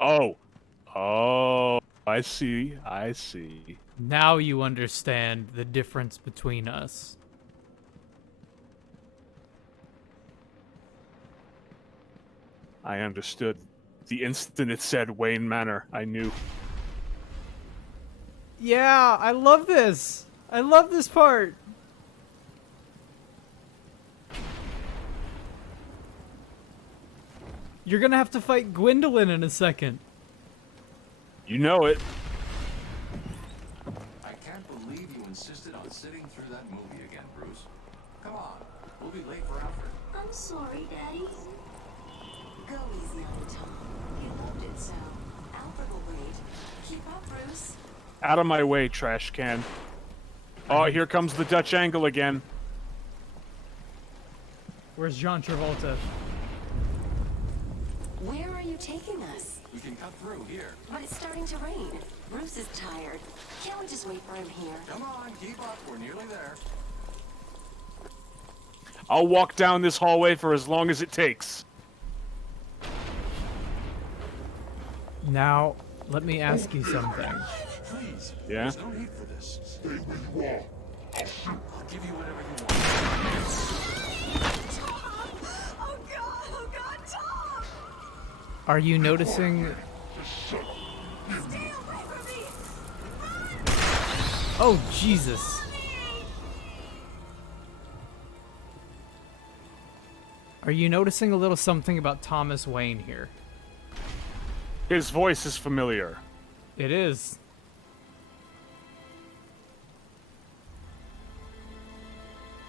Oh. Oh, I see. I see. Now you understand the difference between us. I understood. The instant it said Wayne Manor, I knew. Yeah, I love this. I love this part. You're gonna have to fight Gwendolyn in a second. You know it. I can't believe you insisted on sitting through that movie again, Bruce. Come on, we'll be late for Alfred. I'm sorry, Daddy. Go easy on Tom. He loved it so. Alfred will wait. Keep up, Bruce. Out of my way, trash can. Oh, here comes the Dutch angle again. Where's John Travolta? Where are you taking us? We can cut through here. But it's starting to rain. Bruce is tired. Can't we just wait for him here? Come on, keep up. We're nearly there. I'll walk down this hallway for as long as it takes. Now, let me ask you something. Please. Yeah? There's no need for this. Stay where you are. I'll give you whatever you want. Tom! Oh God, Tom! Are you noticing? Stay away from me! Oh, Jesus. Are you noticing a little something about Thomas Wayne here? His voice is familiar. It is.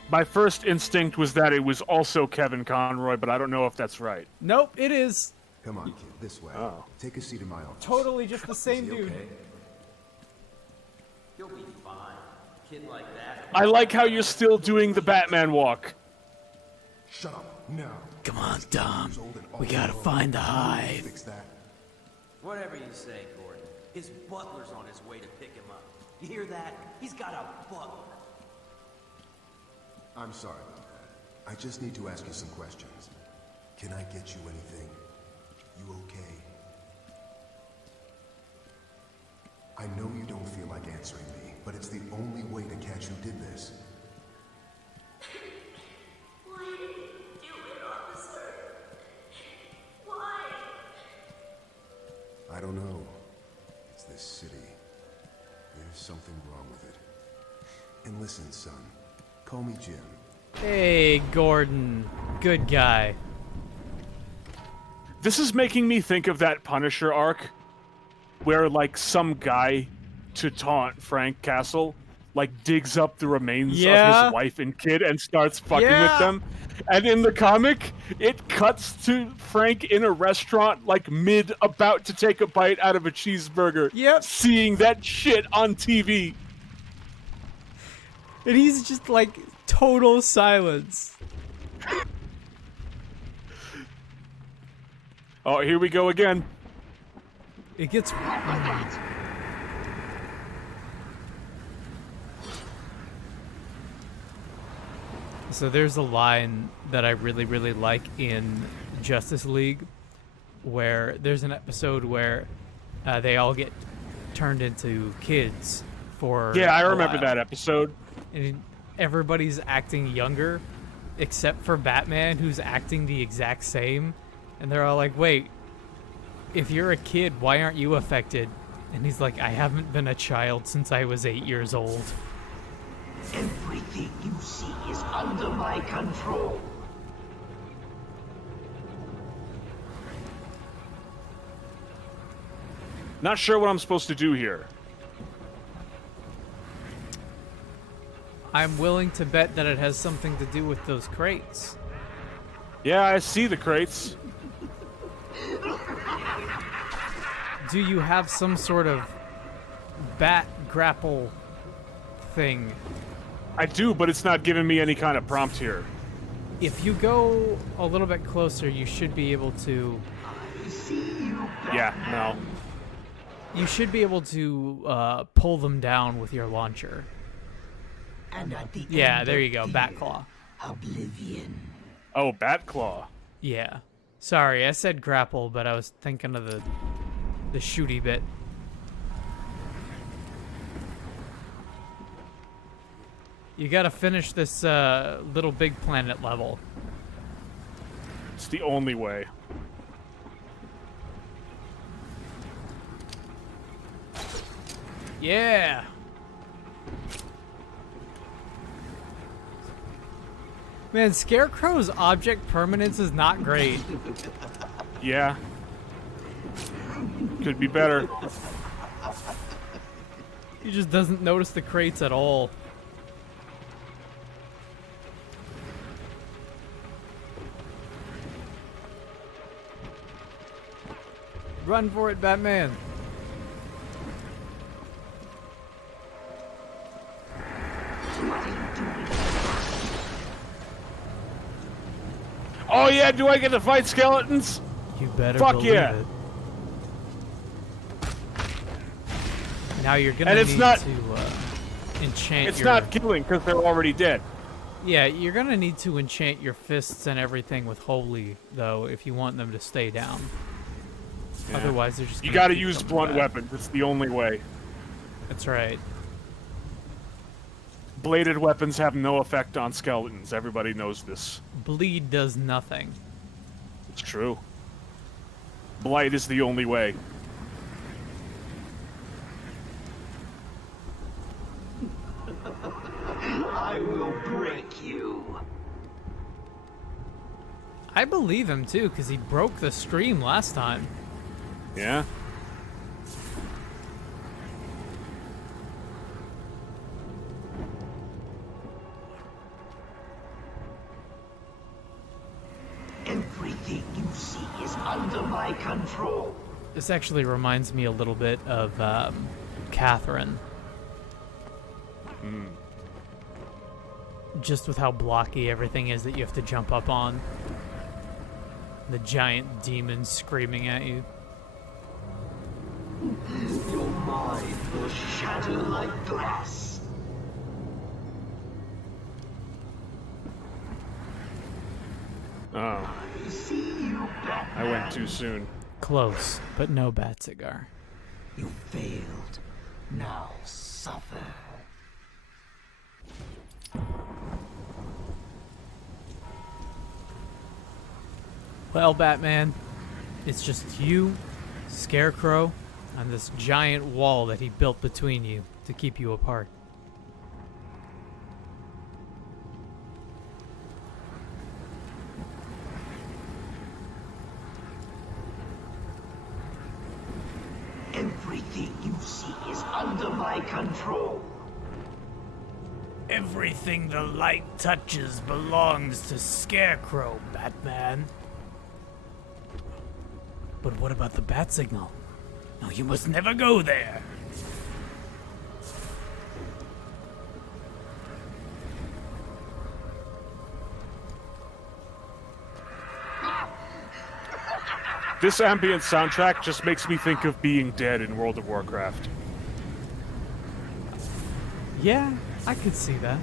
My first instinct was that it was also Kevin Conroy, but I don't know if that's right. Nope, it is. Come on, kid, this way. Oh. Take a seat in my office. Totally just the same Is he dude. okay? You'll be fine. Kid like that. I like how you're still doing the Batman walk. Shut up, now. Come on, Tom. He's old and all We gotta alone. find the We'll hive. Fix that. Whatever you say, Gordon. His butler's on his way to pick him up. You hear that? He's got a butler. I'm sorry about that. I just need to ask you some questions. Can I get you anything? You okay? I know you don't feel like answering me, but it's the only way to catch who did this. Why did you do it, officer? Why? I don't know. It's this city. There's something wrong with it. And listen, son. Call me Jim. Hey, Gordon. Good guy. This is making me think of that Punisher arc where, like, some guy, to taunt Frank Castle, like, digs up the remains of Yeah. his wife and kid and starts fucking Yeah. with them. And in the comic, it cuts to Frank in a restaurant, like, about to take a bite out of a cheeseburger. Yep. Seeing that shit on TV. And he's just like total silence. Oh, here we go again. It gets. So there's a line that I really, really like in Justice League where there's an episode where they all get turned into kids for. Yeah, I a remember while. that episode. And everybody's acting younger except for Batman, who's acting the exact same. And they're all like, wait, if you're a kid, why aren't you affected? And he's like, I haven't been a child since I was 8 years old. Everything you see is under my control. Not sure what I'm supposed to do here. I'm willing to bet that it has something to do with those crates. Yeah, I see the crates. Do you have some sort of bat grapple thing? I do, but it's not giving me any kind of prompt here. If you go a little bit closer, you should be able to. Yeah, no. You should be able to pull them down with your launcher. And at the Yeah, end there of you go, fear, Batclaw. Oblivion. Oh, Batclaw. Yeah. Sorry, I said grapple, but I was thinking of the the shooty bit. You gotta finish this Little Big Planet level. It's the only way. Yeah. Man, Scarecrow's object permanence is not great. Yeah. Could be better. He just doesn't notice the crates at all. Run for it, Batman. Oh yeah, do I get to fight skeletons? You better Fuck believe yeah. it. Now you're gonna And it's need not- to enchant It's your... not killing because they're already dead. Yeah, you're gonna need to enchant your fists and everything with holy, though, if you want them to stay down. Yeah. Otherwise, they're just You gonna gotta keep use coming blunt back. weapons. It's the only way. That's right. Bladed weapons have no effect on skeletons. Everybody knows this. Bleed does nothing. It's true. Blight is the only way. I will break you. I believe him, too, because he broke the stream last time. Yeah? Everything you see is under my control. This actually reminds me a little bit of Catherine. Just with how blocky everything is that you have to jump up on. The giant demons screaming at you. Your mind will shatter like glass. Oh, I see you, Batman. I went too soon. Close, but no bat cigar. You failed. Now suffer. Well, Batman, it's just you, Scarecrow, and this giant wall that he built between you to keep you apart. Everything you see is under my control. Everything the light touches belongs to Scarecrow, Batman. But what about the bat signal? No, you must never go there. This ambient soundtrack just makes me think of being dead in World of Warcraft. Yeah, I could see that.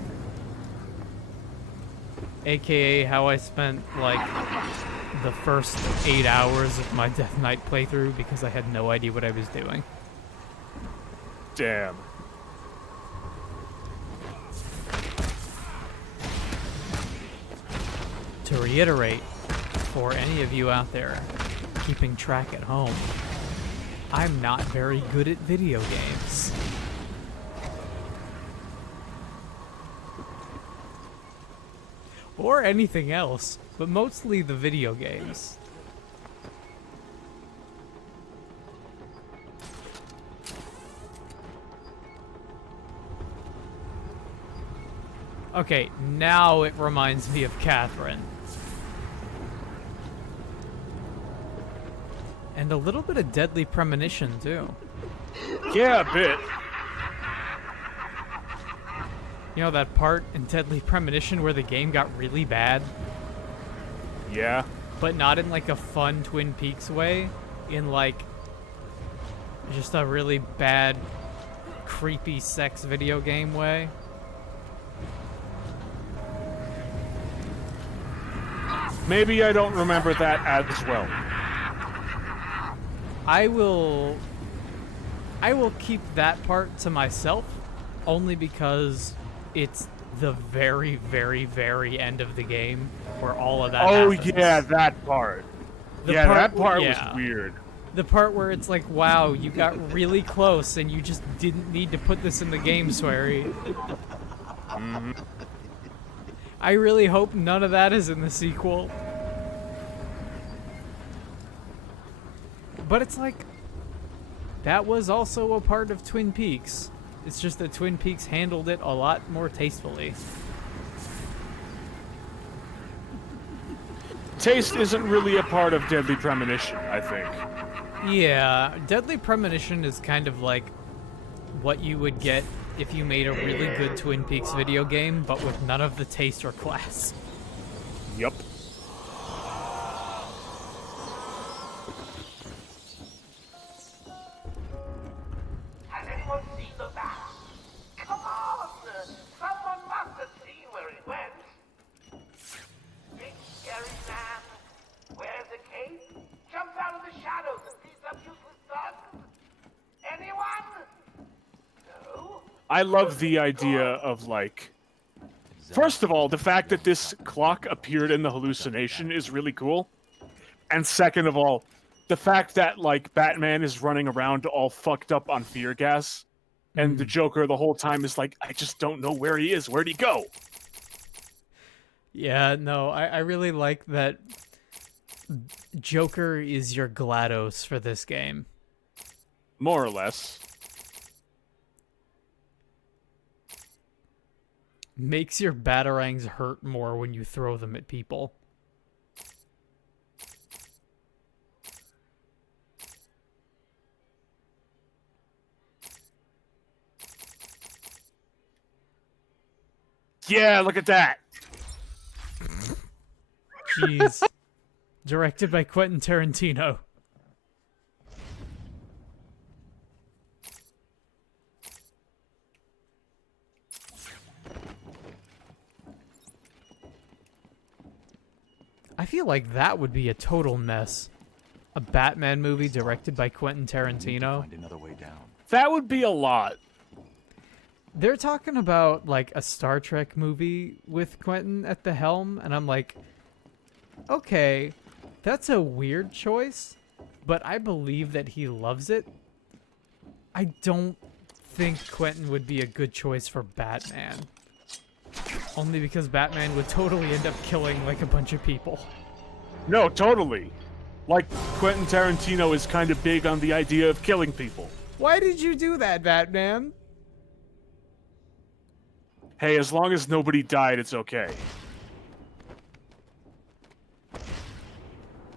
AKA how I spent, like, the first 8 hours of my Death Knight playthrough because I had no idea what I was doing. Damn. To reiterate, for any of you out there keeping track at home, I'm not very good at video games. Or anything else, but mostly the video games. Okay, now it reminds me of Catherine. And a little bit of Deadly Premonition, too. Yeah, a bit. You know that part in Deadly Premonition where the game got really bad? Yeah. But not in like a fun Twin Peaks way, in like just a really bad, creepy sex video game way. Maybe I don't remember that as well. I will keep that part to myself, only because it's the very, very, very end of the game where all of that happens. Yeah, that part. That part was weird. The part where it's like, wow, you got really close and you just didn't need to put this in the game, Swery. I really hope none of that is in the sequel. But it's like, that was also a part of Twin Peaks. It's just that Twin Peaks handled it a lot more tastefully. Taste isn't really a part of Deadly Premonition, I think. Yeah, Deadly Premonition is kind of like what you would get if you made a really good Twin Peaks video game, but with none of the taste or class. Yup. Has anyone seen the bat? Come on! Someone must have seen where it went. Big scary man wears a cape, jumps out of the shadows and beats up useless thugs. Anyone? No? I love the idea of, like... First of all, the fact that this clock appeared in the hallucination is really cool. And second of all, the fact that, like, Batman is running around all fucked up on fear gas, and the Joker the whole time is like, I just don't know where he is. Where'd he go? Yeah, no, I really like that Joker is your GLaDOS for this game. More or less. Makes your batarangs hurt more when you throw them at people. Yeah, look at that. Jeez. Directed by Quentin Tarantino. I feel like that would be a total mess. A Batman movie directed by Quentin Tarantino. Find another way down. That would be a lot. They're talking about, like, a Star Trek movie with Quentin at the helm, and I'm like, okay, that's a weird choice, but I believe that he loves it. I don't think Quentin would be a good choice for Batman. Only because Batman would totally end up killing, like, a bunch of people. No, totally. Like, Quentin Tarantino is kind of big on the idea of killing people. Why did you do that, Batman? Hey, as long as nobody died, it's okay.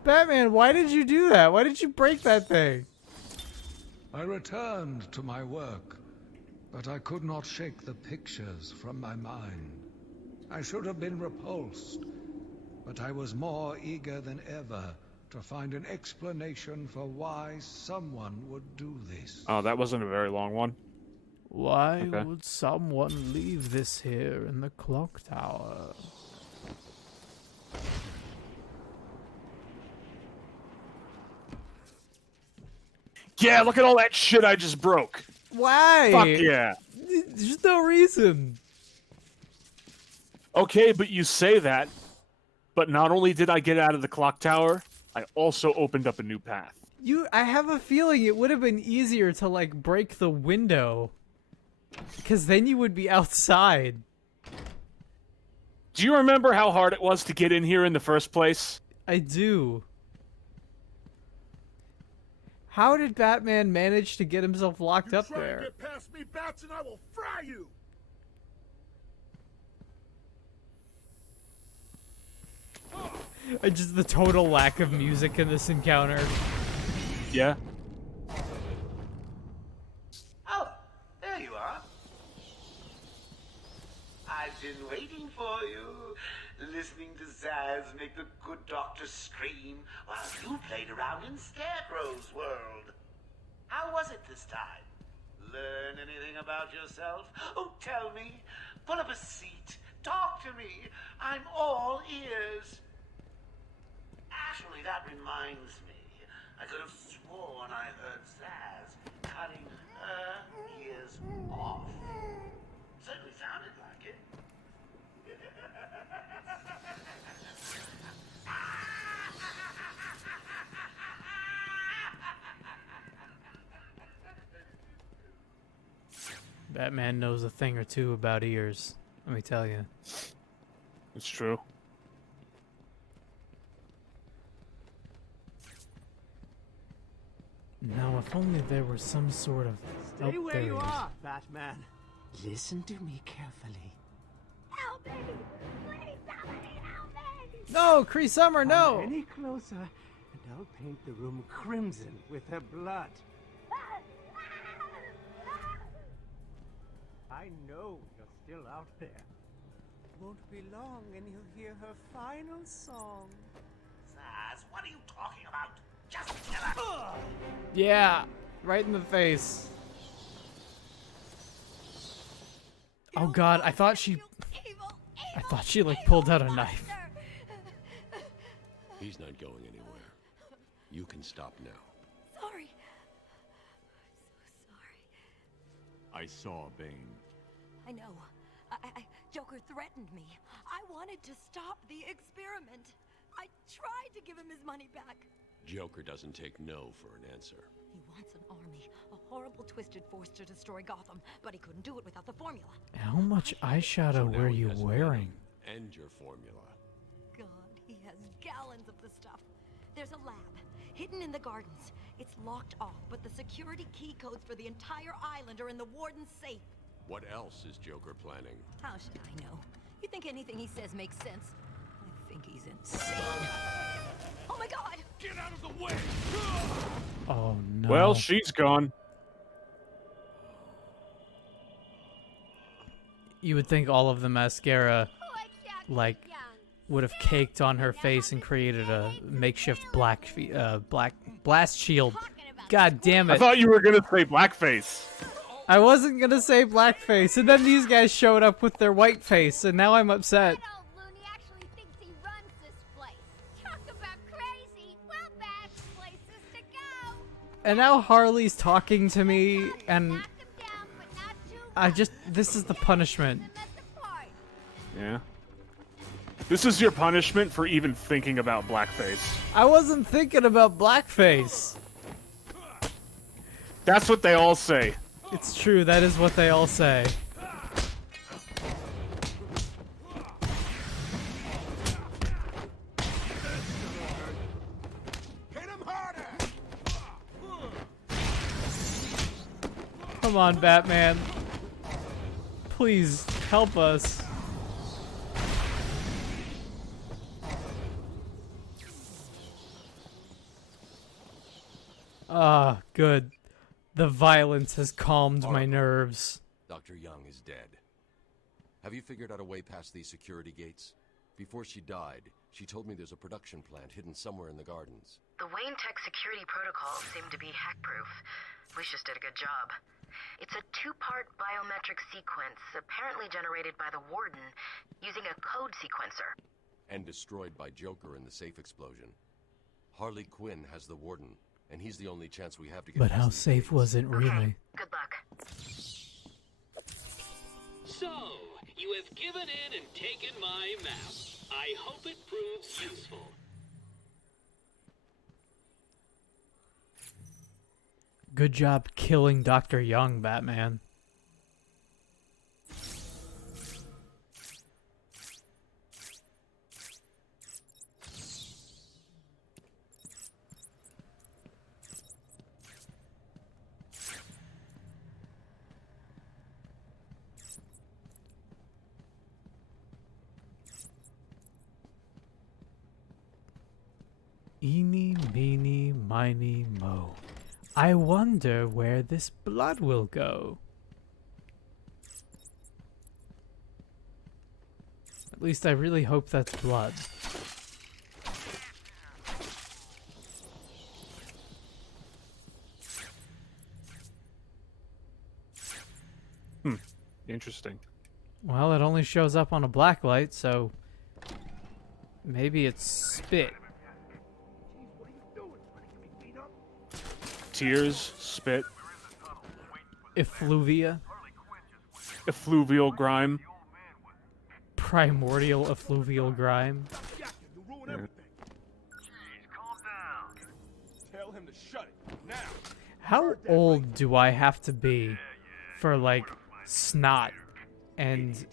Batman, why did you do that? Why did you break that thing? I returned to my work, but I could not shake the pictures from my mind. I should have been repulsed, but I was more eager than ever to find an explanation for why someone would do this. Oh, that wasn't a very long one. Why would someone leave this here in the clock tower? Yeah, look at all that shit I just broke. Why? Fuck yeah. There's no reason. Okay, but you say that, but not only did I get out of the clock tower, I also opened up a new path. I have a feeling it would have been easier to, like, break the window. Because then you would be outside. Do you remember how hard it was to get in here in the first place? I do. How did Batman manage to get himself locked up Try there? to get past me, bats, and I will fry you. Just the total lack of music in this encounter. Yeah. Oh, there you are. I've been waiting for you, listening to Zaz make the good doctor scream while you played around in Scarecrow's world. How was it this time? Learn anything about yourself? Oh, tell me. Pull up a seat. Talk to me. I'm all ears. Actually, that reminds me. I could have sworn I heard Zaz cutting her ears off. Certainly sounded like it. Batman knows a thing or two about ears, let me tell you. It's true. Now, if only there was some sort of... Stay oh, where there you he is. are, Batman. Listen to me carefully. Help me! Please, somebody help me! No, Cree Summer, no! Come any closer, and I'll paint the room crimson with her blood. I know you're still out there. Won't be long, and you'll hear her final song. Zaz, what are you talking about? Just kill her. Yeah, right in the face. Oh god, I thought she like pulled out a knife. He's not going anywhere. You can stop now. Sorry. I'm so sorry. I saw Bane. I know. Joker threatened me. I wanted to stop the experiment. I tried to give him his money back. Joker doesn't take no for an answer. He wants an army, a horrible twisted force to destroy Gotham, but he couldn't do it without the formula. How much eyeshadow So now were he you has wearing? Venom and your formula. God, he has gallons of the stuff. There's a lab, hidden in the gardens. It's locked off, but the security key codes for the entire island are in the warden's safe. What else is Joker planning? How should I know? You think anything he says makes sense? I think he's insane. Oh my god! Get out of the way! Oh no. Well, she's gone. You would think all of the mascara, like, would have caked on her face and created a makeshift black blast shield. God damn I it. thought you were gonna say blackface. I wasn't gonna say blackface, and then these guys showed up with their white face, and now I'm upset. That old loony actually thinks he runs this place. Talk about crazy. Well, bad places to go. And now Harley's talking to me, and Knock him down, but not too I just, this is the punishment. much. That's the part. Yeah. This is your punishment for even thinking about blackface. I wasn't thinking about blackface. That's what they all say. It's true, that is what they all say. Hit him harder! Come on, Batman. Please, help us. Ah, good. The violence has calmed my nerves. Dr. Young is dead. Have you figured out a way past these security gates? Before she died, she told me there's a production plant hidden somewhere in the gardens. The Wayne Tech security protocols seem to be hack-proof. Lucius did a good job. It's a two-part biometric sequence, apparently generated by the Warden, using a code sequencer. And destroyed by Joker in the safe explosion. Harley Quinn has the Warden, and he's the only chance we have to get But past how these safe gates. was it really? Good luck. So, you have given in and taken my map. I hope it proves useful. Good job killing Dr. Young, Batman. Eeny, meeny, miny, mo. I wonder where this blood will go. At least I really hope that's blood. Interesting. Well, it only shows up on a black light, so maybe it's spit. Jeez, what are you doing? Trying to get me beat up? tears, spit, Effluvia. effluvial grime. Primordial effluvial grime. Tell him to shut it now. How old do I have to be for, like, snot and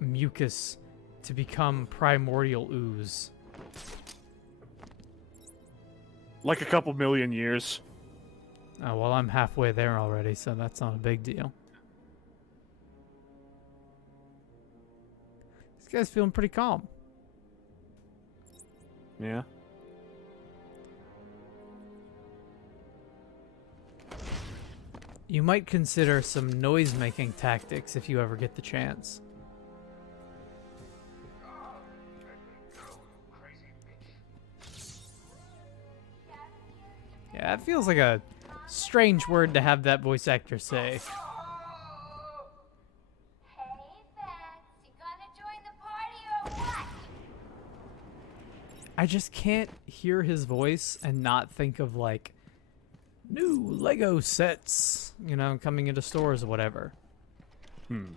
mucus to become primordial ooze? Like a couple million years. Oh, well, I'm halfway there already, so that's not a big deal. This guy's feeling pretty calm. Yeah. You might consider some noise-making tactics if you ever get the chance. Yeah, it feels like a strange word to have that voice actor say. I just can't hear his voice and not think of, like, new Lego sets, you know, coming into stores or whatever. As of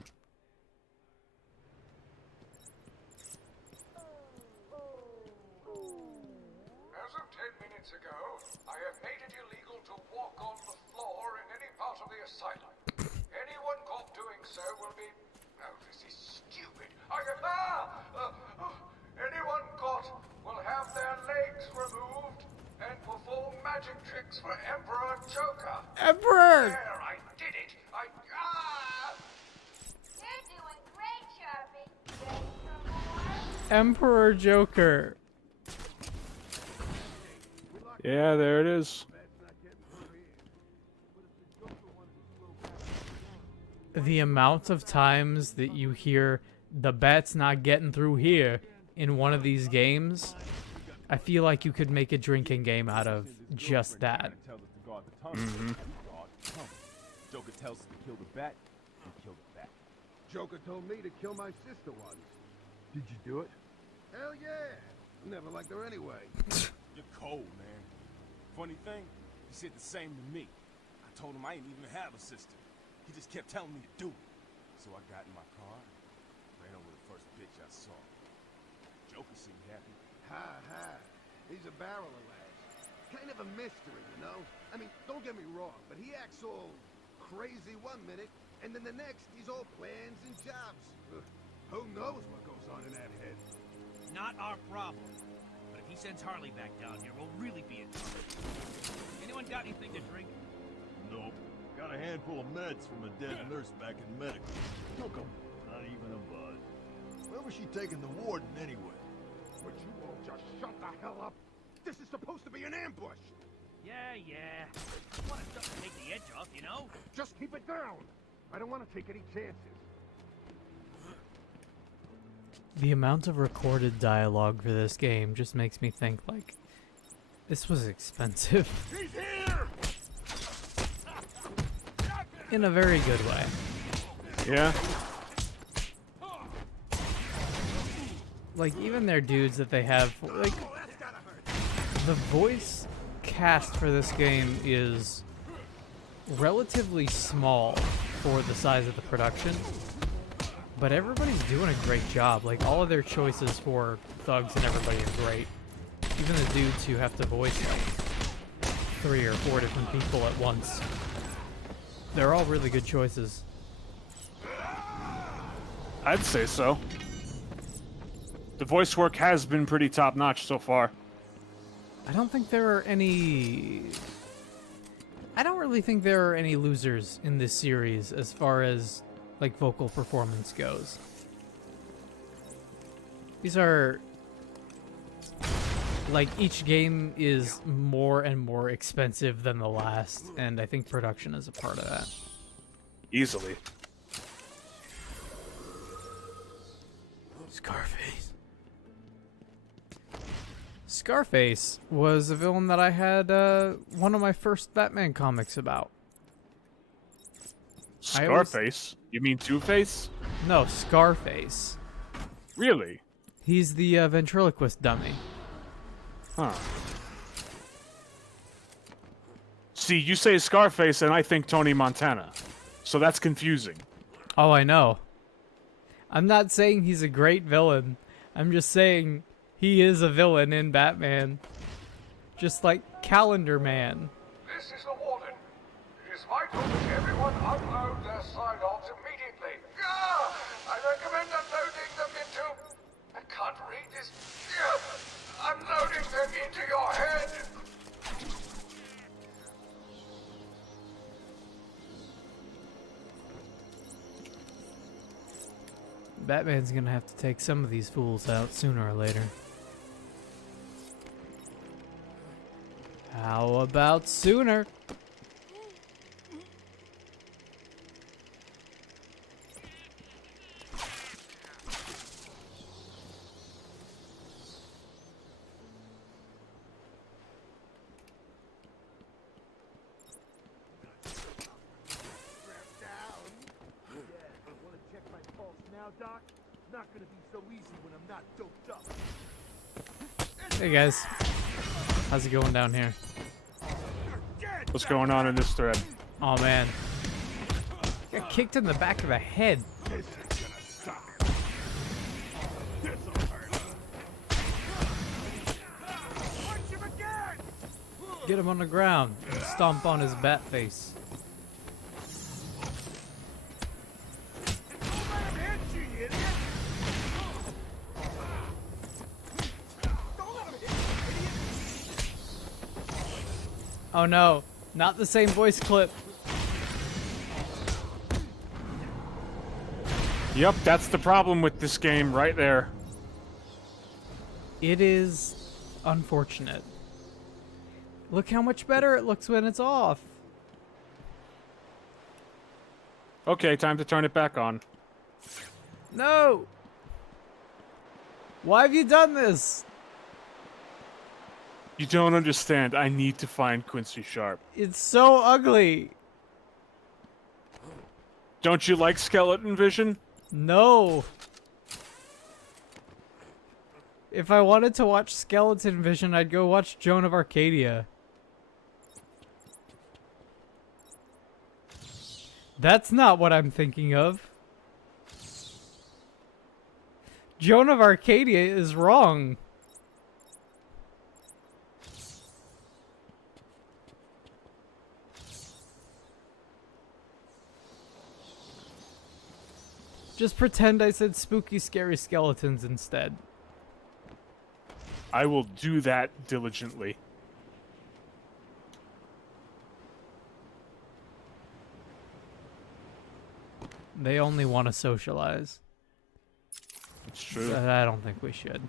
10 minutes ago, I have made it illegal to walk on the floor in any part of the asylum. Anyone caught doing so will be... Oh, this is stupid. Anyone caught will have their legs removed and perform magic tricks for Emperor Joker. Emperor! There, I did it. You're doing great, Sharpie. Ready for more? Emperor Joker. Yeah, there it is. The amount of times that you hear the bat's not getting through here in one of these games, I feel like you could make a drinking game out of just that. Joker tells us to kill the bat, we kill the bat. Joker told me to kill my sister once. Did you do it? Hell yeah. Never liked her anyway. You're cold, man. Funny thing, he said the same to me. I told him I didn't even have a sister. He just kept telling me to do it. So I got in my car, ran over the first bitch I saw. Joker seemed happy. Ha. He's a barrel of laughs. Kind of a mystery, you know? I mean, don't get me wrong, but he acts all crazy one minute, and then the next he's all plans and jobs. Who knows what goes on in that head? Not our problem. But if he sends Harley back down here, we'll really be in trouble. Anyone got anything to drink? Nope. Got a handful of meds from a dead nurse back in medical. Took 'em. Not even a buzz. Where was she taking the warden anyway? Would you all just shut the hell up? This is supposed to be an ambush. Yeah. I want stuff to take the edge off, you know? Just keep it down. I don't want to take any chances. The amount of recorded dialogue for this game just makes me think, like, this was expensive. He's here! In a very good way. Yeah. Like, even their dudes that they have, like, the voice cast for this game is relatively small for the size of the production, but everybody's doing a great job. Like, all of their choices for thugs and everybody are great. Even the dudes who have to voice, like, 3 or 4 different people at once. They're all really good choices. I'd say so. The voice work has been pretty top-notch so far. I don't think there are any... I don't really think there are any losers in this series as far as, like, vocal performance goes. These are... Like, each game is more and more expensive than the last, and I think production is a part of that. Easily. Scarface. Scarface was a villain that I had one of my first Batman comics about. Scarface? You mean Two-Face? No, Scarface. Really? He's the ventriloquist dummy. Huh. See, you say Scarface, and I think Tony Montana. So that's confusing. Oh, I know. I'm not saying he's a great villain. I'm just saying he is a villain in Batman. Just like Calendar Man. This is the Warden. It is vital that everyone unload their sidearms immediately. I recommend unloading them into... I can't read this. Unloading them into your head. Batman's gonna have to take some of these fools out sooner or later. How about sooner? Doc, not gonna be so easy when I'm not doped up. Hey guys, how's it going down here? What's going on in this thread? Oh man, got kicked in the back of the head. This is gonna stop. This'll hurt. Punch him again! Get him on the ground and stomp on his bat face. Oh no, not the same voice clip. Yep, that's the problem with this game right there. It is unfortunate. Look how much better it looks when it's off. Okay, time to turn it back on. No! Why have you done this? You don't understand. I need to find Quincy Sharp. It's so ugly. Don't you like Skeleton Vision? No. If I wanted to watch Skeleton Vision, I'd go watch Joan of Arcadia. That's not what I'm thinking of. Joan of Arcadia is wrong. Just pretend I said spooky, scary skeletons instead. I will do that diligently. They only want to socialize. It's true. But I don't think we should.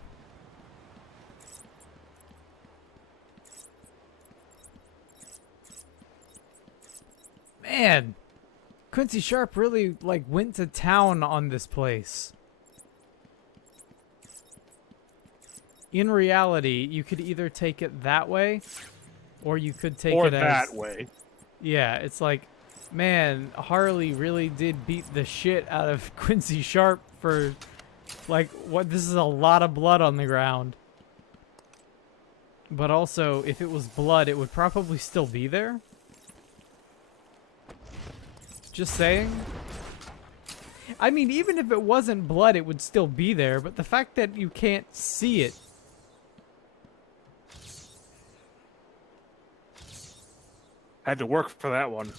Man, Quincy Sharp really went to town on this place. In reality, you could either take it that way, or you could take it as that way. Yeah, it's like, man, Harley really did beat the shit out of Quincy Sharp for what? This is a lot of blood on the ground. But also, if it was blood, it would probably still be there. Just saying. I mean, even if it wasn't blood, it would still be there, but the fact that you can't see it. Had to work for that one.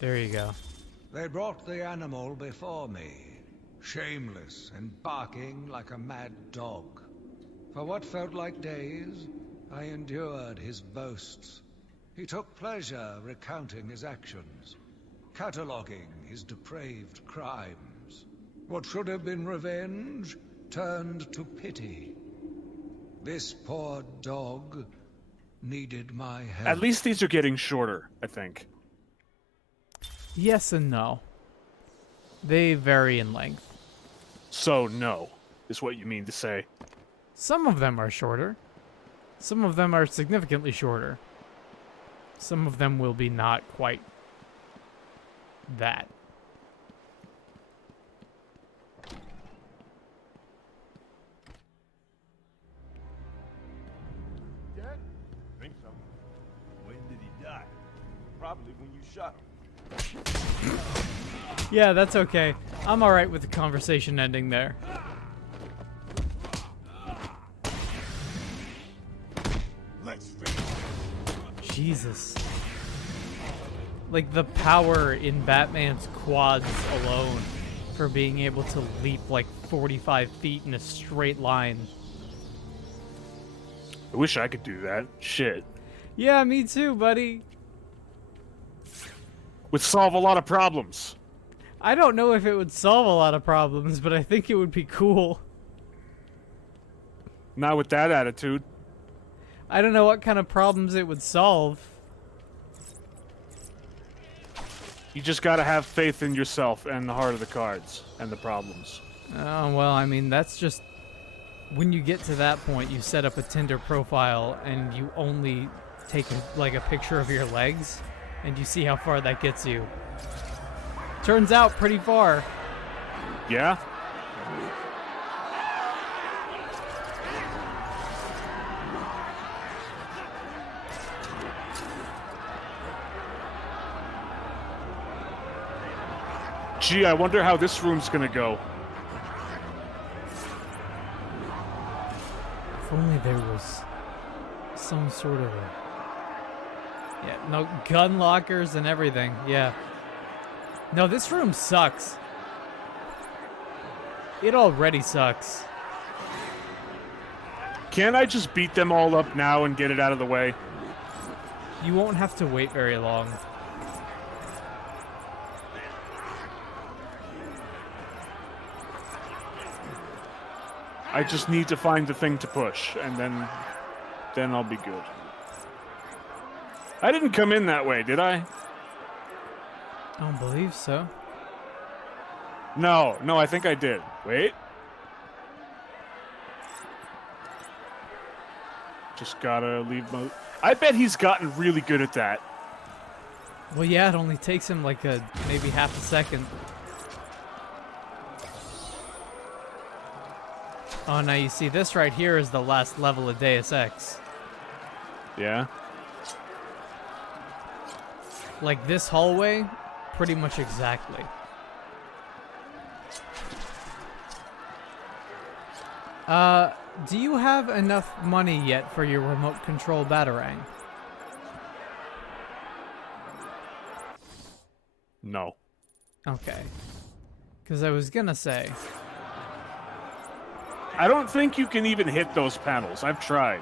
There you go. They brought the animal before me, shameless and barking like a mad dog. For what felt like days, I endured his boasts. He took pleasure recounting his actions, cataloguing his depraved crimes. What should have been revenge turned to pity. This poor dog needed my help. At least these are getting shorter, I think. Yes and no. They vary in length. So no, is what you mean to say. Some of them are shorter. Some of them are significantly shorter. Some of them will be not quite that. Dead? Think so. When did he die? Probably when you shot him. Yeah, that's okay. I'm alright with the conversation ending there. Let's finish. Jesus. Like, the power in Batman's quads alone for being able to leap like 45 feet in a straight line. I wish I could do that. Shit. Yeah, me too, buddy. Would solve a lot of problems. I don't know if it would solve a lot of problems, but I think it would be cool. Not with that attitude. I don't know what kind of problems it would solve. You just gotta have faith in yourself and the heart of the cards and the problems. Oh, well, I mean, that's just... When you get to that point, you set up a Tinder profile and you only take like a picture of your legs and you see how far that gets you. Turns out pretty far. Yeah? Gee, I wonder how this room's gonna go. If only there was some sort of a... Yeah, no, gun lockers and everything, yeah. No, this room sucks. It already sucks. Can't I just beat them all up now and get it out of the way? You won't have to wait very long. I just need to find the thing to push, and then I'll be good. I didn't come in that way, did I? I don't believe so. No, I think I did. Wait. Just gotta leave my... I bet he's gotten really good at that. Well, yeah, it only takes him like maybe half a second. Oh, now you see, this right here is the last level of Deus Ex. Yeah? Like this hallway, pretty much exactly. Do you have enough money yet for your remote control Batarang? No. Okay. Because I was gonna say... I don't think you can even hit those panels. I've tried.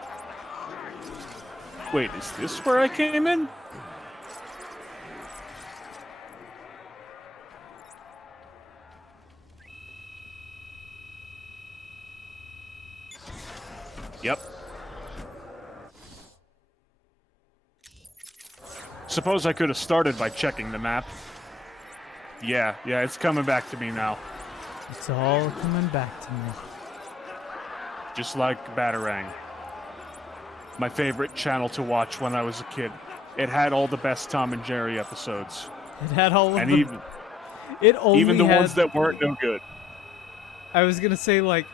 Wait, is this where I came in? Yep. Suppose I could have started by checking the map. Yeah, it's coming back to me now. It's all coming back to me. Just like Batarang. My favorite channel to watch when I was a kid. It had all the best Tom and Jerry episodes. It had all of and them. Even the ones that weren't no good. I was gonna say, like,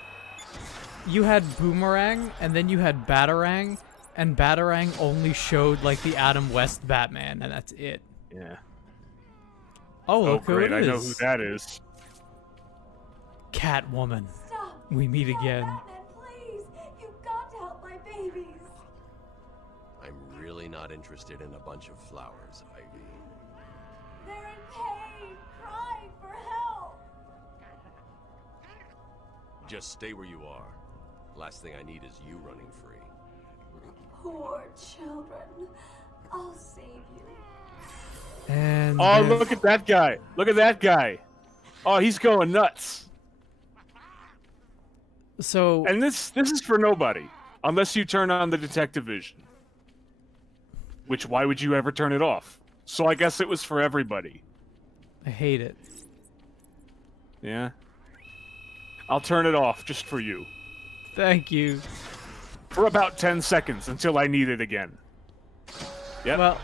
you had Boomerang, and then you had Batarang, and Batarang only showed, like, the Adam West Batman, and that's it. Yeah. Oh, look who great, it is. I know who that is. Catwoman. Stop. We meet again. Batman, please. You've got to help my babies. I'm really not interested in a bunch of flowers, Ivy. They're in pain, crying for help. Just stay where you are. Last thing I need is you running free. Poor children. I'll save you. And oh, look at that guy. Look at that guy. Oh, he's going nuts. So... And this is for nobody. Unless you turn on the detective vision. Which, why would you ever turn it off? So I guess it was for everybody. I hate it. Yeah? I'll turn it off just for you. Thank you. For about 10 seconds until I need it again. Yep. Well...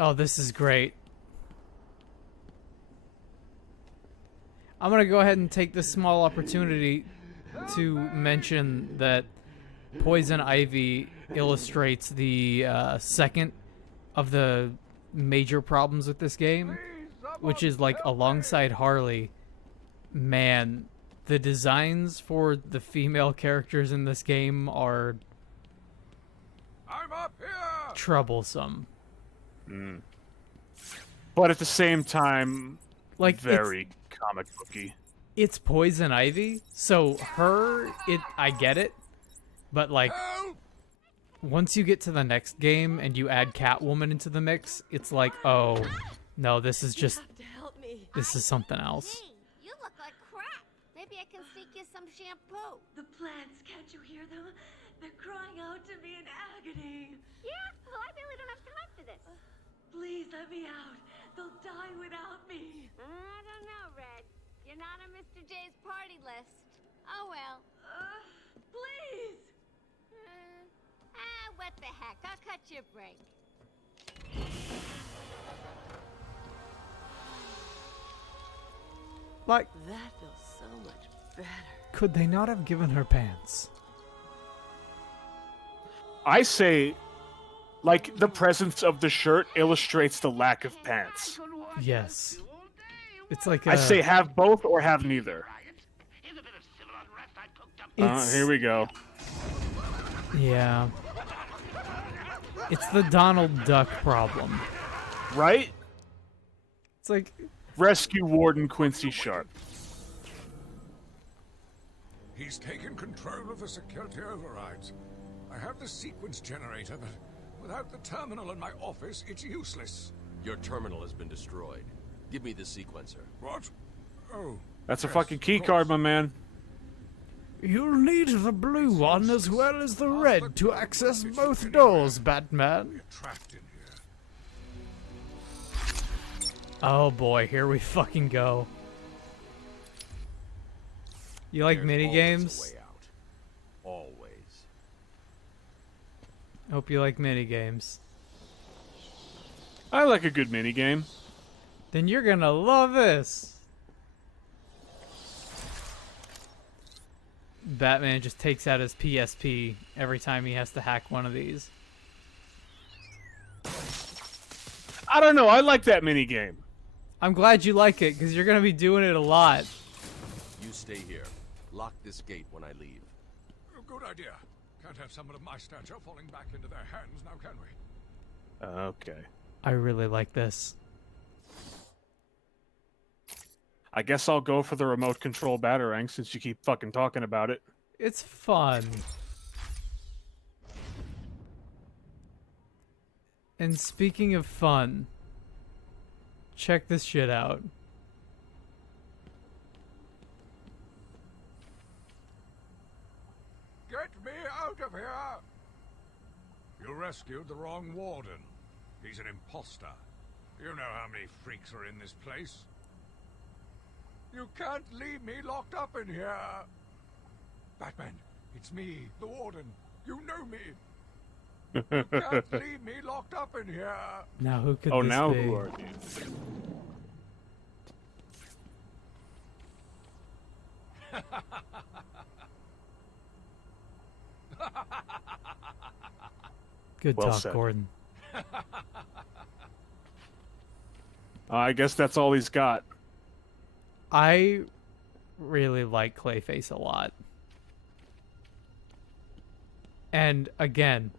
Oh, this is great. I'm gonna go ahead and take this small opportunity to mention that Poison Ivy illustrates the second of the major problems with this game, which is like alongside Harley. Man, the designs for the female characters in this game are I'm up here. troublesome. But at the same time, Like, very comic booky. It's Poison Ivy, so I get it, but like, once you get to the next game and you add Catwoman into the mix, it's like, oh, no, this is something else. You look like crap. Maybe I can sneak you some shampoo. The plants, can't you hear them? They're crying out to me in agony. Yeah? Well, I really don't have time for this. Please let me out. They'll die without me. I don't know, Red. You're not on Mr. J's party list. Oh, well. Please. What the heck? I'll cut your break. Like, That feels so much better. could they not have given her pants? I say, like, the presence of the shirt illustrates the lack of pants. Yes. It's like I say have both or have neither. Here we go. Yeah. It's the Donald Duck problem. Right? It's like... Rescue Warden Quincy Sharp. He's taken control of the security overrides. I have the sequence generator, but without the terminal in my office, it's useless. Your terminal has been destroyed. Give me the sequencer. What? Oh. That's a fucking key card, my man. You'll need the blue one as well as the red to access both doors, Batman. Trapped in here. Oh boy, here we fucking go. You like minigames? Always. Hope you like minigames. I like a good minigame. Then you're gonna love this. Batman just takes out his PSP every time he has to hack one of these. I don't know, I like that minigame. I'm glad you like it, because you're gonna be doing it a lot. You stay here. Lock this gate when I leave. Oh, good idea. Can't have someone of my stature falling back into their hands now, can we? Okay. I really like this. I guess I'll go for the remote control Batarang since you keep fucking talking about it. It's fun. And speaking of fun, check this shit out. Get me out of here! You rescued the wrong warden. He's an imposter. You know how many freaks are in this place. You can't leave me locked up in here! Batman, it's me, the warden. You know me. You can't leave me locked up in here! Now who could Oh, this now be? who are you? Good Well talk, said. Gordon. I guess that's all he's got. I really like Clayface a lot. And again,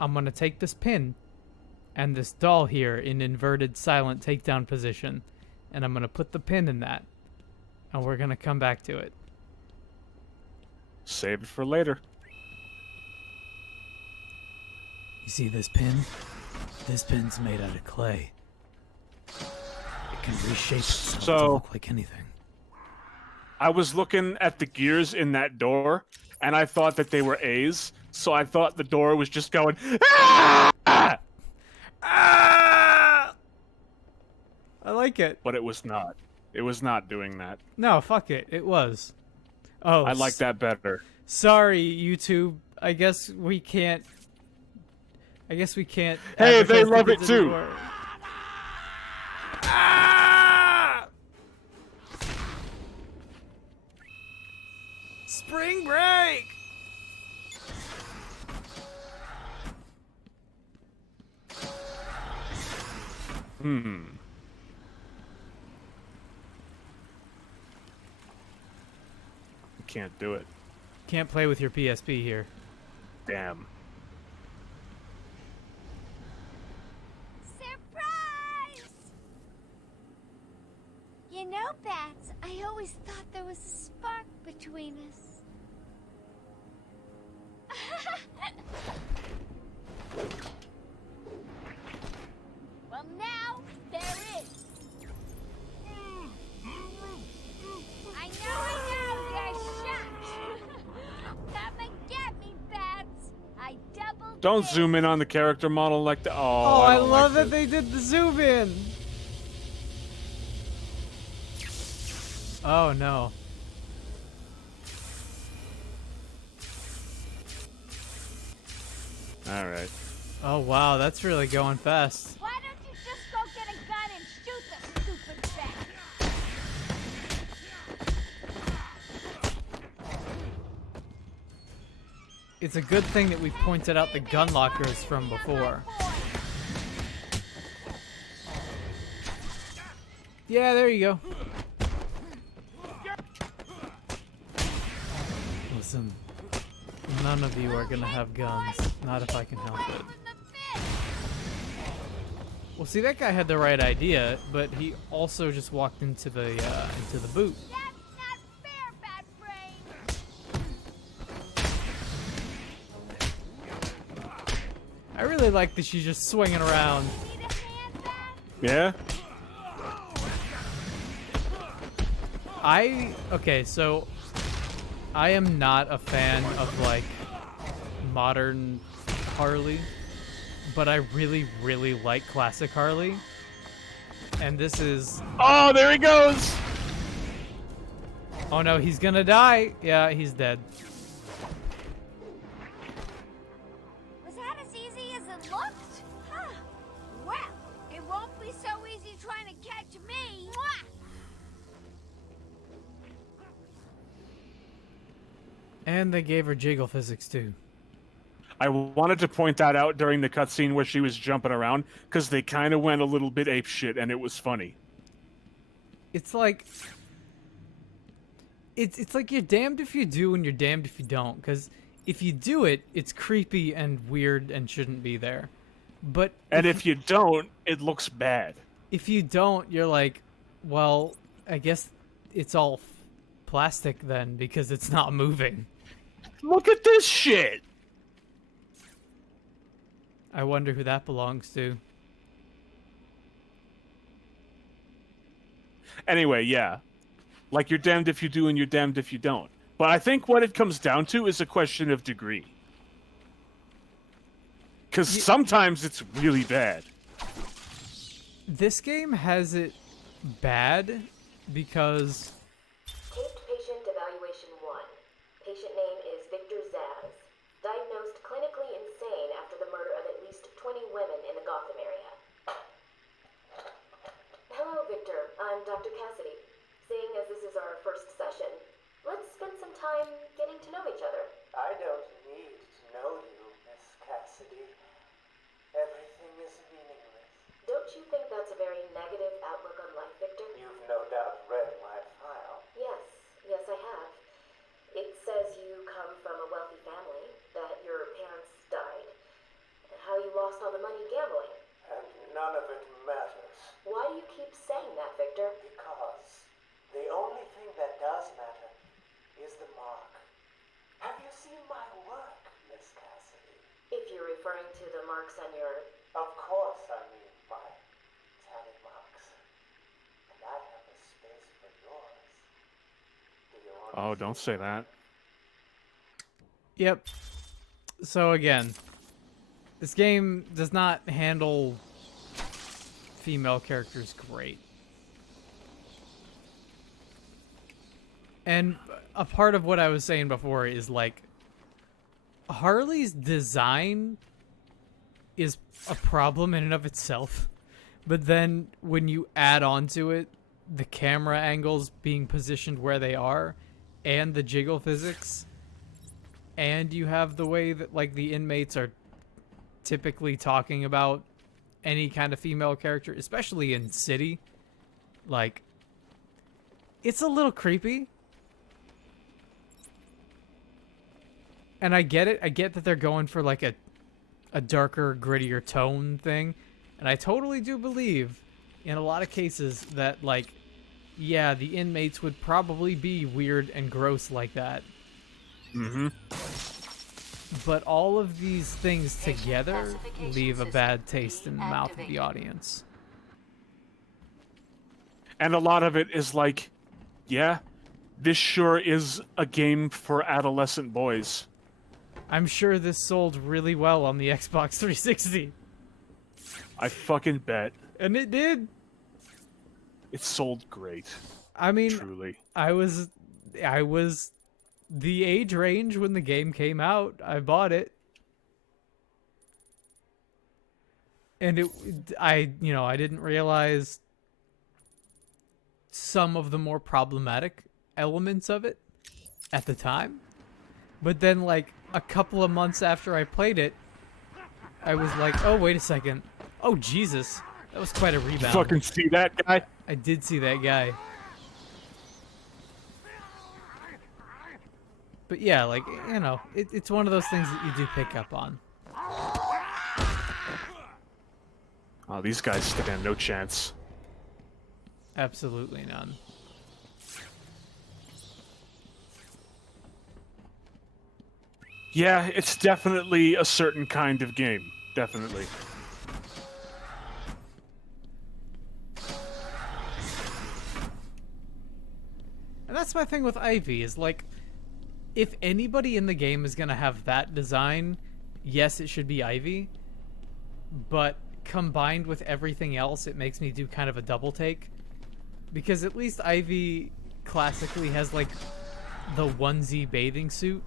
I'm going to take this pin and this doll here in inverted silent takedown position, and I'm going to put the pin in that, and we're going to come back to it. Save it for later. You see this pin? This pin's made out of clay. It can reshape itself to So- look like anything. I was looking at the gears in that door, and I thought that they were A's, so I thought the door was just going, "Ah!" Ah! I like it. But it was not. It was not doing that. No, fuck it. It was. Oh, I like that better. Sorry, YouTube. I guess we can't. Hey, they advertise love it tickets too. anymore. Ah! Spring break. Can't do it. Can't play with your PSP here. Damn. Surprise! You know, Bats, I always thought there was a spark between us. Well, now there is. I know, you're shocked. Come and get me, Bats. I double. Don't zoom in on the character model like the. Oh, Oh, I don't love like that they did the zoom in. Oh no. All right. Oh wow, that's really going fast. Why don't you just go get a gun and shoot the stupid bat? It's a good thing that we pointed out the gun lockers from before. Yeah, there you go. Listen, none of you are gonna have guns. Not if I can help it. Well, see, that guy had the right idea, but he also just walked into the boot. I really like that she's just swinging around. Yeah? Okay, so I am not a fan of like modern Harley, but I really, really like classic Harley. And this is... Oh, there he goes! Oh no, he's gonna die. Yeah, he's dead. Was that as easy as it looked? Huh. Well, it won't be so easy trying to catch me. Mwah! And they gave her jiggle physics too. I wanted to point that out during the cutscene where she was jumping around, because they kind of went a little bit apeshit, and it was funny. It's like... It's like you're damned if you do and you're damned if you don't. Because if you do it, it's creepy and weird and shouldn't be there. But And if you don't, it looks bad. If you don't, you're like, well, I guess it's all plastic then, because it's not moving. Look at this shit! I wonder who that belongs to. Anyway, yeah. Like, you're damned if you do and you're damned if you don't. But I think what it comes down to is a question of degree. Because sometimes it's really bad. This game has it bad because... Taped patient evaluation 1. Patient name is Victor Zaz. Diagnosed clinically insane after the murder of at least 20 women in the Gotham area. Hello, Victor. I'm Dr. Cassidy. Seeing as this is our first session, let's spend some time getting to know each other. I don't need to know you, Miss Cassidy. Everything is meaningless. Don't you think that's a very negative outlook on life, Victor? You've no doubt read my file. Yes, I have. It says you come from a wealthy family, that your parents died, and how you lost all the money gambling. And none of it matters. Why do you keep saying that, Victor? Because the only thing that does matter is the mark. Have you seen my work, Miss Cassidy? If you're referring to the marks on your... Of course I mean my tally marks. And I have a space for yours. Do you want Oh, don't say that. Yep. So again, this game does not handle female characters great. And a part of what I was saying before is like Harley's design is a problem in and of itself. But then when you add on to it the camera angles being positioned where they are and the jiggle physics, and you have the way that like the inmates are typically talking about any kind of female character, especially in City. Like, it's a little creepy. And I get it. I get that they're going for like a darker, grittier tone thing. And I totally do believe in a lot of cases that, like, yeah, the inmates would probably be weird and gross like that. Mm-hmm. But all of these things together leave a bad taste in the mouth of the audience. And a lot of it is like, yeah, this sure is a game for adolescent boys. I'm sure this sold really well on the Xbox 360. I fucking bet. And it did. It sold great. I mean, truly. I was the age range when the game came out. I bought it. And I didn't realize some of the more problematic elements of it at the time. But then, like, a couple of months after I played it, I was like, oh, wait a second. Oh, Jesus. That was quite a rebound. You fucking see that guy? I did see that guy. But yeah, like, you know, it's one of those things that you do pick up on. Oh, these guys stand no chance. Absolutely none. Yeah, it's definitely a certain kind of game. Definitely. And that's my thing with Ivy, is like, if anybody in the game is gonna have that design, yes, it should be Ivy. But combined with everything else, it makes me do kind of a double take. Because at least Ivy classically has, like, the onesie bathing suit.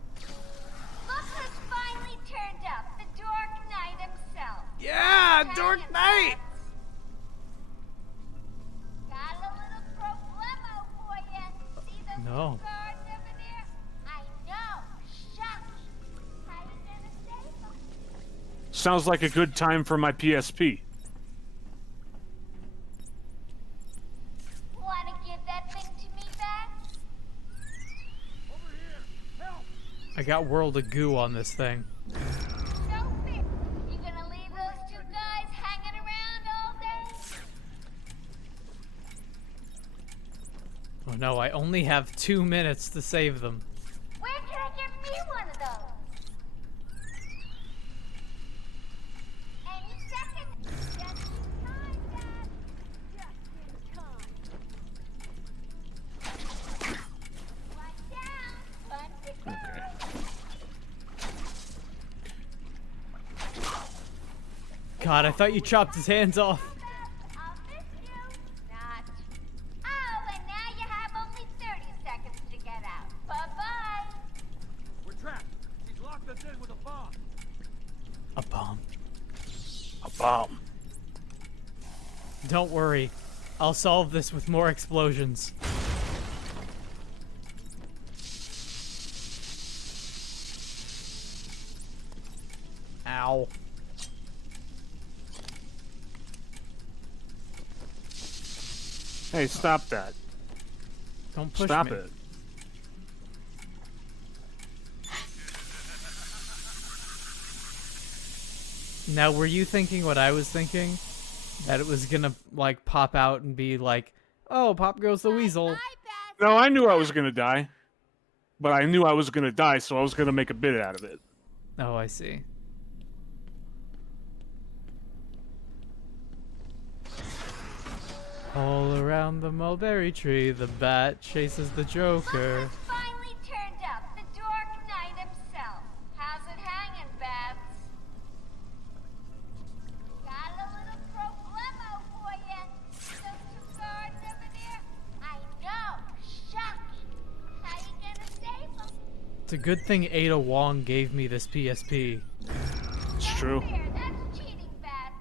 Look who's finally turned up, the Dark Knight himself. Yeah, Dark Knight! Got a little problemo for you. See those No. guards over there? I know. Shucks. How you gonna save them? Sounds like a good time for my PSP. Wanna give that thing to me back? I got World of Goo on this thing. No fear. You gonna leave those two guys hanging around all day? Oh no, I only have 2 minutes to save them. Where can I get me one of those? Any second. Just in time, Dad. Just in time. One down. One to go. God, I thought you chopped his hands off. I'll miss you. Not. Oh, and now you have only 30 seconds to get out. Bye-bye. We're trapped. She's locked us in with a bomb. A bomb. A bomb. Don't worry. I'll solve this with more explosions. Ow. Hey, stop that. Don't push Stop me. it. Now, were you thinking what I was thinking? That it was gonna, like, pop out and be like, oh, pop goes the weasel. No, I knew I was gonna die. But I knew I was gonna die, so I was gonna make a bit out of it. Oh, I see. All around the mulberry tree, the bat chases the Joker. Finally turned up, the Dark Knight himself. How's it hanging, Babs? Got a little problemo for you. Those two guards over there? I know. Shucks. How you gonna save them? It's a good thing Ada Wong gave me this PSP. It's true. There, that's cheating, Babs.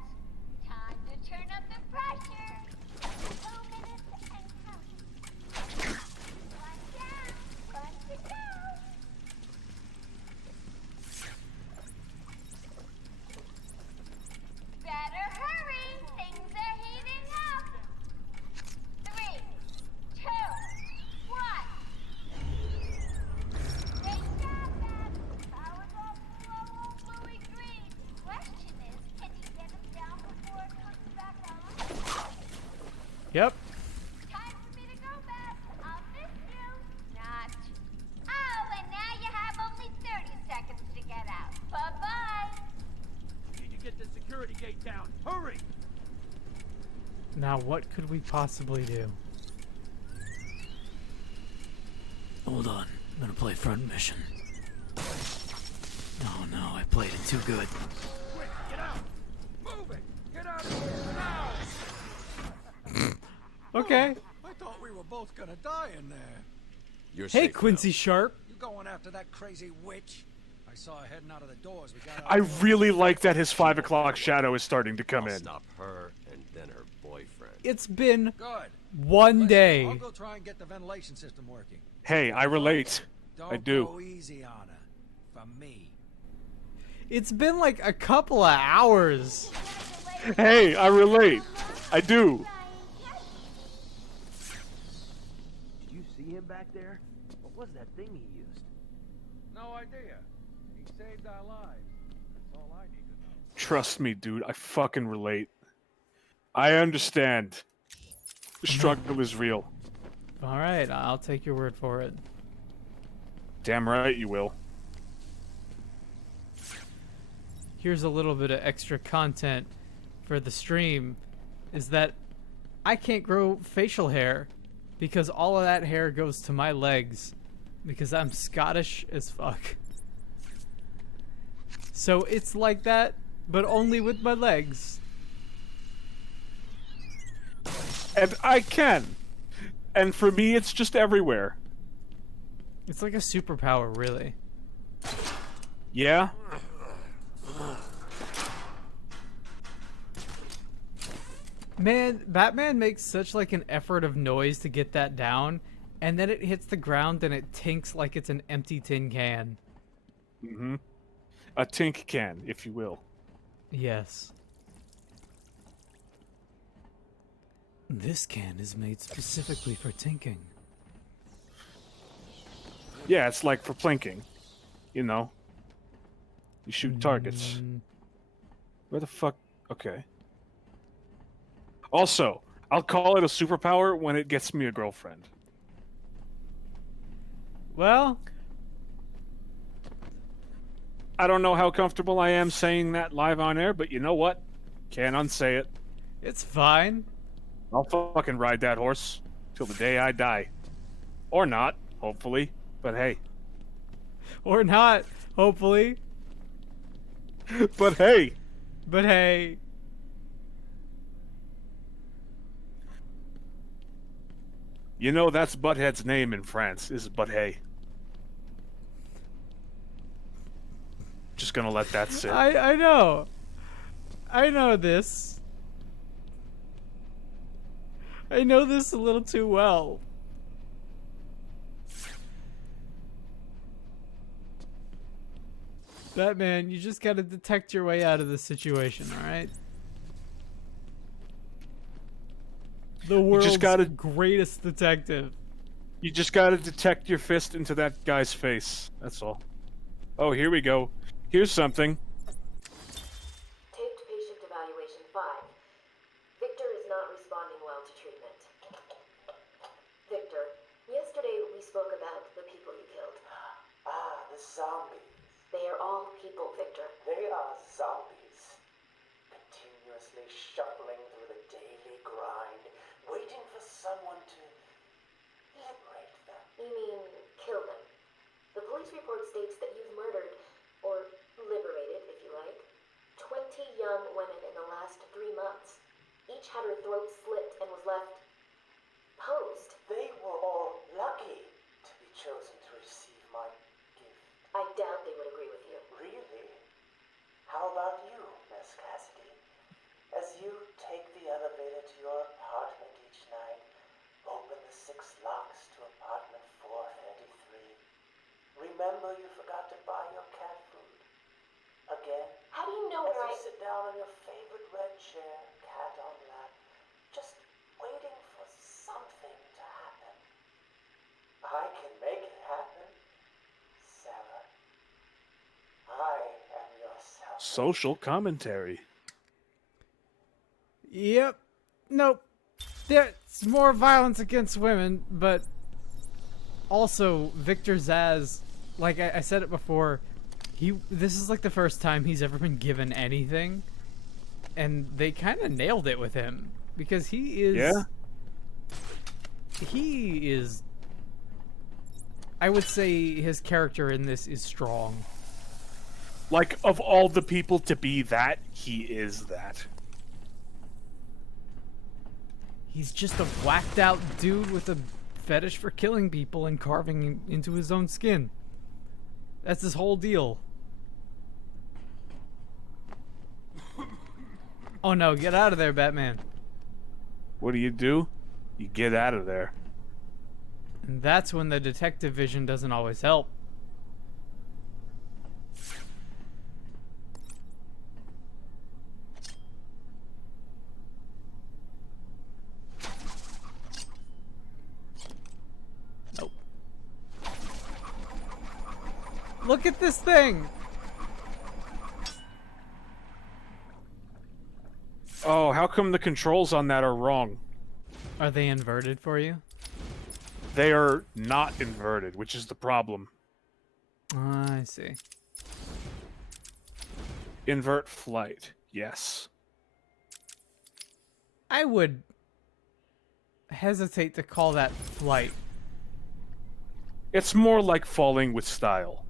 Time to turn up the pressure. 2 minutes and counting. One down, one to go. Better hurry. Yep. Time for me to go, Beth. I'll miss you. Not. Oh, and now you have only 30 seconds to get out. Bye-bye. Need to get the security gate down. Hurry! Now, what could we possibly do? Hold on. I'm gonna play front mission. Oh no, I played it too good. Quick, get out! Move it! Get out of here now! Okay. I thought we were both gonna die in there. You're Hey, safe Quincy Sharp. You going after that crazy witch? I saw her heading out of the doors. We got. I really like that his 5 o'clock shadow is starting to come I'll in. stop her and then her boyfriend. It's been Good. one day. I'll go try and get the ventilation system working. Hey, I relate. I do. Don't go easy on her. For me. It's been like a couple of hours. Hey, I relate. I do. Did you see him back there? What was that thing he used? No idea. He saved our lives. That's all I need to know. Trust me, dude. I fucking relate. I understand. The struggle is real. All right, I'll take your word for it. Damn right you will. Here's a little bit of extra content for the stream, is that I can't grow facial hair because all of that hair goes to my legs because I'm Scottish as fuck. So it's like that, but only with my legs. And I can. And for me, it's just everywhere. It's like a superpower, really. Yeah? Man, Batman makes such like an effort of noise to get that down, and then it hits the ground and it tinks like it's an empty tin can. Mm-hmm. A tink can, if you will. Yes. This can is made specifically for tinking. Yeah, it's like for plinking. You know. You shoot targets. Where the fuck? Okay. Also, I'll call it a superpower when it gets me a girlfriend. Well, I don't know how comfortable I am saying that live on air, but you know what? Can't unsay it. it's fine. I'll fucking ride that horse till the day I die. Or not, hopefully. But hey. Or not, hopefully. But hey. But hey. You know that's Butthead's name in France, is Butthead. Just gonna let that sit. I know. I know this. I know this a little too well. Batman, you just gotta detect your way out of the situation, alright? The world's greatest detective. You just gotta detect your fist into that guy's face. That's all. Oh, here we go. Here's something. Taped patient evaluation 5. Victor is not responding well to treatment. Victor, yesterday we spoke about the people you killed. Ah, the zombies. They are all people, Victor. They are zombies. Continuously shuffling through the daily grind, waiting for someone to liberate them. You mean kill them? The police report states that you've murdered, or liberated, if you like, 20 young women in the last 3 months. Each had her throat slit and was left posed. They were all lucky to be chosen to receive my gift. I doubt they would agree with you. Really? How about you, Miss Cassidy? As you take the elevator to your apartment each night, open the 6 locks to apartment 433. Remember you forgot to buy your cat food. Again? How do you know as where you sit down on your favorite red chair, cat on lap, just waiting for something to happen. I can make it happen, Sarah. I am yourself. Social commentary. Yep. Nope. There's more violence against women, but also Victor Zsasz, like I said it before, this is like the first time he's ever been given anything, and they kind of nailed it with him because he is I would say his character in this is strong. Like, of all the people to be that, he is that. He's just a whacked out dude with a fetish for killing people and carving into his own skin. That's his whole deal. Oh no, get out of there, Batman. What do? You get out of there. And that's when the detective vision doesn't always help. Nope. Look at this thing! Oh, how come the controls on that are wrong? Are they inverted for you? They are not inverted, which is the problem. I see. Invert flight, yes. I would hesitate to call that flight. It's more like falling with style.